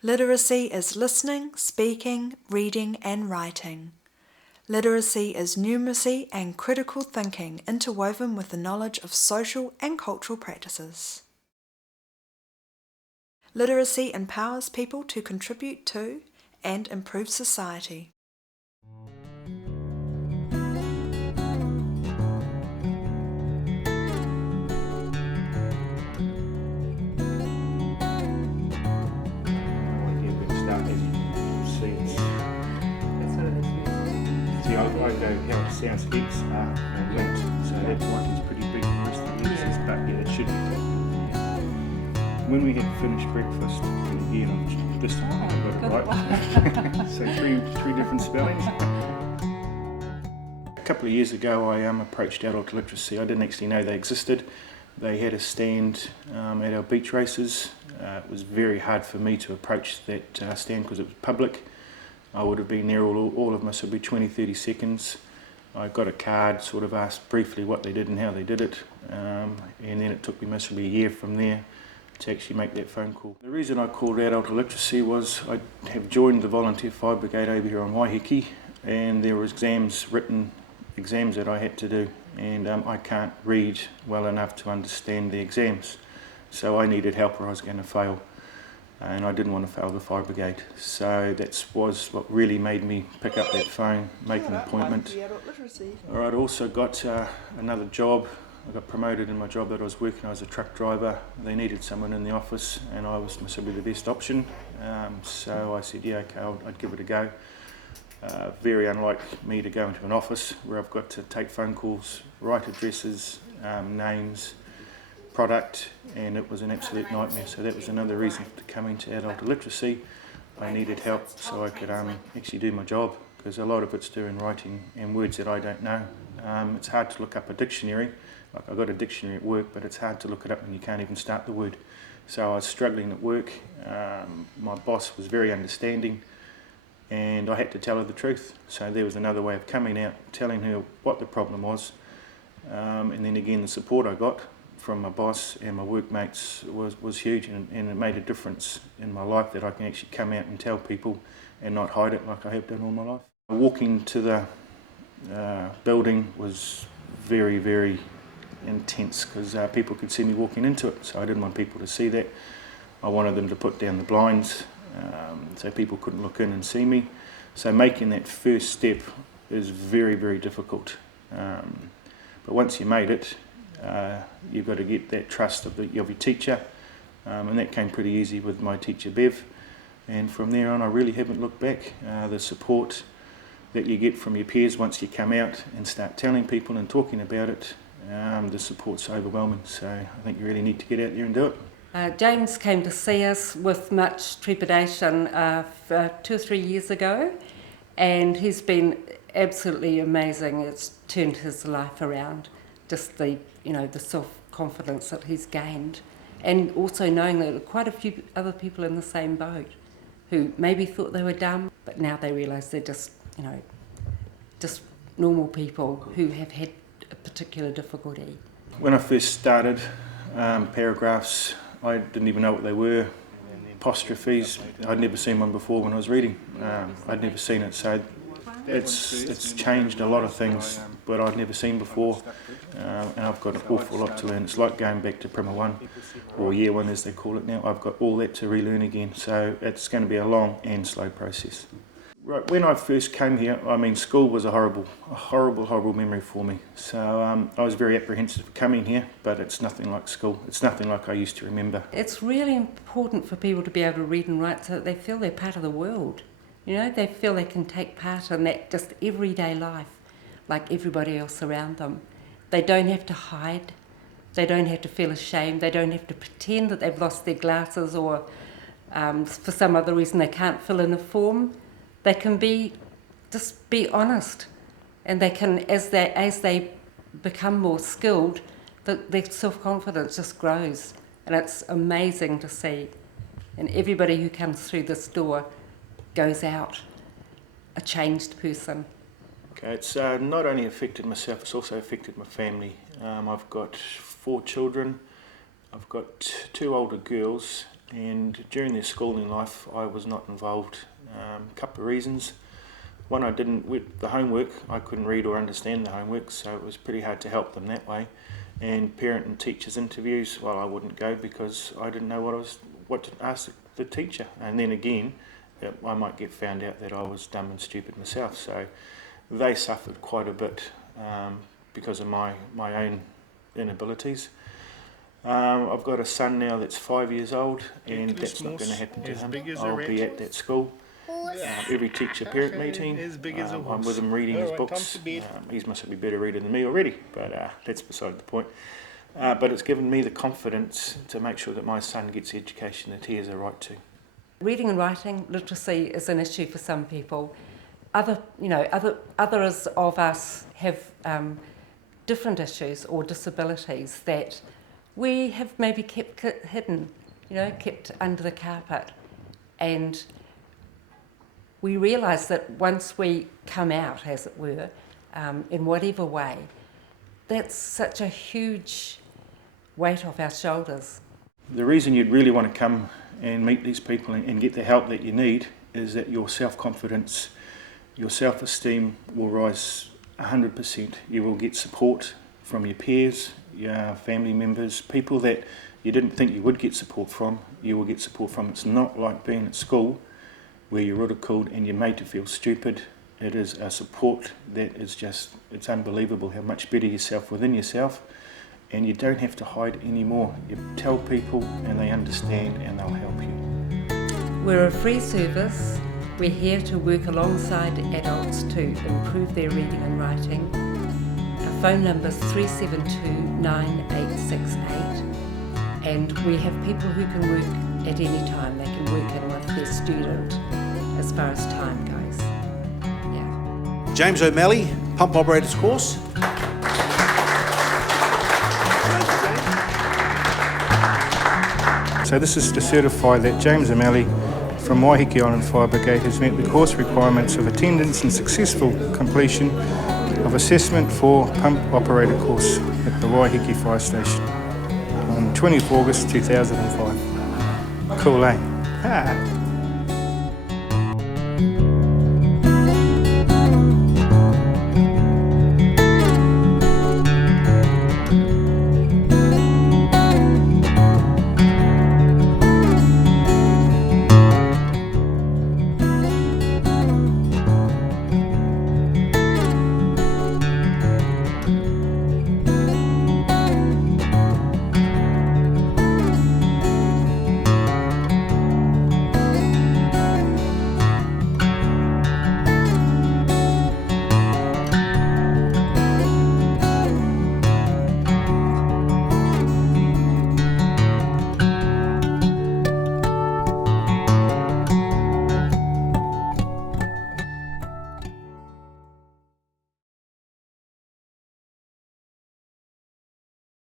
Literacy is listening, speaking, reading and writing. Literacy is numeracy and critical thinking interwoven with the knowledge of social and cultural practices. Literacy empowers people to contribute to and improve society. I go how it sounds X, R and linked, so that writing's pretty big, the rest of the X's, but yeah, it should be. When we had finished breakfast, and again, this time I got it right, so three different spellings. A couple of years ago I approached Adult Literacy. I didn't actually know they existed. They had a stand at our beach races. It was very hard for me to approach that stand because it was public. I would have been there all of my, so it'd be 20-30 seconds. I got a card, sort of asked briefly what they did and how they did it, and then it took me most of a year from there to actually make that phone call. The reason I called Adult Literacy was I have joined the Volunteer Fire Brigade over here on Waiheke, and there were written exams that I had to do, and I can't read well enough to understand the exams, so I needed help or I was going to fail. And I didn't want to fail the fire brigade, so that was what really made me pick up that phone, make an appointment. I also got another job. I got promoted in my job that I was working. I was a truck driver. They needed someone in the office, and I was must be the best option. So I said, yeah, okay, I'd give it a go. Very unlike me to go into an office where I've got to take phone calls, write addresses, names, product, and it was an absolute nightmare. So that was another reason to come into Adult Literacy. I needed help so I could actually do my job, because a lot of it's doing writing and words that I don't know. It's hard to look up a dictionary. Like, I got a dictionary at work, but it's hard to look it up when you can't even start the word. So I was struggling at work. My boss was very understanding, and I had to tell her the truth. So there was another way of coming out, telling her what the problem was, and then again the support I got from my boss and my workmates was huge, and it made a difference in my life that I can actually come out and tell people and not hide it like I have done all my life. Walking to the building was very, very intense because people could see me walking into it, so I didn't want people to see that. I wanted them to put down the blinds so people couldn't look in and see me. So making that first step is very, very difficult. But once you made it, you've got to get that trust of your teacher, and that came pretty easy with my teacher Bev, and from there on I really haven't looked back. The support that you get from your peers once you come out and start telling people and talking about it, the support's overwhelming, so I think you really need to get out there and do it. James came to see us with much trepidation 2 or 3 years ago, and he's been absolutely amazing. It's turned his life around. Just the self-confidence that he's gained, and also knowing that there are quite a few other people in the same boat who maybe thought they were dumb, but now they realise they're just normal people who have had a particular difficulty. When I first started, paragraphs, I didn't even know what they were. Apostrophes, I'd never seen one before when I was reading. I'd never seen it, so it's changed a lot of things, but I'd never seen before, and I've got an awful lot to learn. It's like going back to Primer 1, or Year 1 as they call it now. I've got all that to relearn again, so it's going to be a long and slow process. Right, when I first came here, school was a horrible memory for me. So I was very apprehensive of coming here, but it's nothing like school. It's nothing like I used to remember. It's really important for people to be able to read and write so that they feel they're part of the world. They feel they can take part in that just everyday life, like everybody else around them. They don't have to hide. They don't have to feel ashamed. They don't have to pretend that they've lost their glasses or for some other reason they can't fill in a form. They can just be honest, and they can, as they become more skilled, their self-confidence just grows, and it's amazing to see. And everybody who comes through this door goes out a changed person. Okay, it's not only affected myself, it's also affected my family. I've got 4 children. I've got 2 older girls, and during their schooling life I was not involved. A couple of reasons. One, with the homework, I couldn't read or understand the homework, so it was pretty hard to help them that way. And parent and teachers interviews, well, I wouldn't go because I didn't know what to ask the teacher. And then again, I might get found out that I was dumb and stupid myself. So they suffered quite a bit because of my own inabilities. I've got a son now that's 5 years old, and that's not going to happen to him. I'll be at that school. Every teacher-parent meeting, I'm with him reading his books. He must be a better reader than me already, but that's beside the point. But it's given me the confidence to make sure that my son gets the education that he has a right to. Reading and writing literacy is an issue for some people. Others of us have different issues or disabilities that we have maybe kept hidden, kept under the carpet, and we realise that once we come out, as it were, in whatever way, that's such a huge weight off our shoulders. The reason you'd really want to come and meet these people and get the help that you need is that your self-confidence, your self-esteem will rise 100%. You will get support from your peers, your family members, people that you didn't think you would get support from, you will get support from. It's not like being at school where you're ridiculed and you're made to feel stupid. It is a support that is it's unbelievable how much better yourself within yourself, and you don't have to hide anymore. You tell people and they understand and they'll help you. We're a free service. We're here to work alongside adults to improve their reading and writing. Our phone number is 372-9868, and we have people who can work at any time. They can work in with their student as far as time goes. Yeah. James O'Malley, pump operator's course. So this is to certify that James O'Malley from Waiheke Island Fire Brigade has met the course requirements of attendance and successful completion of assessment for pump operator course at the Waiheke Fire Station on 20th August 2005. Cool, eh?